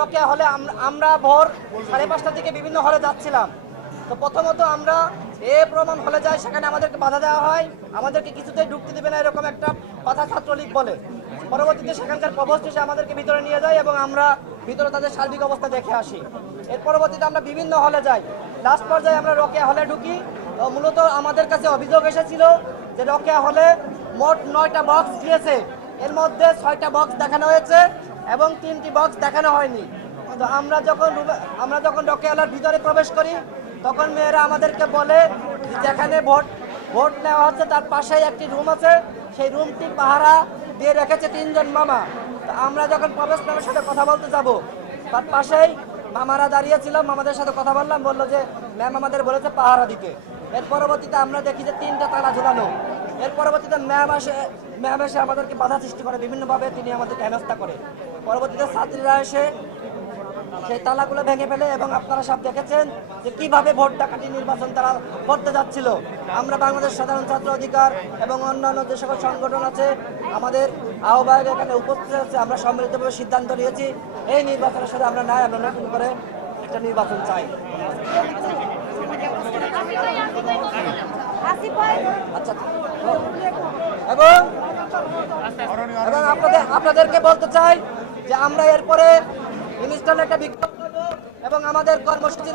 রোকেয়া হলে আমরা ভোর 5:30টার দিকে বিভিন্ন হলে যাচ্ছিলাম। তো প্রথমত আমরা প্রমাণ হলে যাই, সেখানে আমাদেরকে বাধা দেওয়া হয়, আমাদেরকে কিছুতেই ঢুকতে দেবে না এরকম একটা কথা ছাত্রলীগ বলে। পরবর্তীতে সেখানকার প্রভোস্ট এসে আমাদেরকে ভিতরে নিয়ে যায় এবং আমরা ভিতরে তাদের সার্বিক অবস্থা দেখে আসি। এর পরবর্তীতে আমরা বিভিন্ন হলে যাই। লাস্ট পর্যায়ে আমরা রোকেয়া হলে ঢুকি। মূলত আমাদের কাছে অভিযোগ এসেছিল যে রোকেয়া হলে মোট 9টা বক্স দিয়েছে, এর মধ্যে 6টা বক্স দেখানো হয়েছে এবং 3টি বক্স দেখানো হয়নি। তো আমরা যখন রোকেয়া হলের ভিতরে প্রবেশ করি তখন মেয়েরা আমাদেরকে বলে যেখানে ভোট নেওয়া হচ্ছে তার পাশেই একটি রুম আছে, সেই রুমটি পাহারা দিয়ে রেখেছে 3 জন মামা। তো আমরা যখন প্রবেশ ম্যামের সাথে কথা বলতে যাব, তার পাশেই মামারা দাঁড়িয়েছিল, মামাদের সাথে কথা বললাম, বললো যে ম্যাম আমাদের বলেছে পাহারা দিতে। এর পরবর্তীতে আমরা দেখি যে 3টা তালা ঝুলানো। এর পরবর্তীতে ম্যাম এসে আমাদেরকে বাধা সৃষ্টি করে, বিভিন্নভাবে তিনি আমাদেরকে হেনস্থা করে। পরবর্তীতে ছাত্রীরা এসে সেই তালাগুলো ভেঙে ফেলে এবং আপনারা সব দেখেছেন যে কিভাবে ভোট ডাকাতি নির্বাচন তারা করতে যাচ্ছিল। আমরা বাংলাদেশ সাধারণ ছাত্র অধিকার এবং অন্যান্য যে সকল সংগঠন আছে, আমাদের আহ্বায়ক এখানে উপস্থিত আছে, আমরা সম্মিলিতভাবে সিদ্ধান্ত নিয়েছি এই নির্বাচনের সাথে আমরা নতুন করে একটা নির্বাচন চাই। আচ্ছা, এবং আপনাদেরকে বলতে চাই যে আমরা এরপরে ইনস্ট্যান্ট একটা বিজ্ঞপ্তি এবং আমাদের কর্মসূচি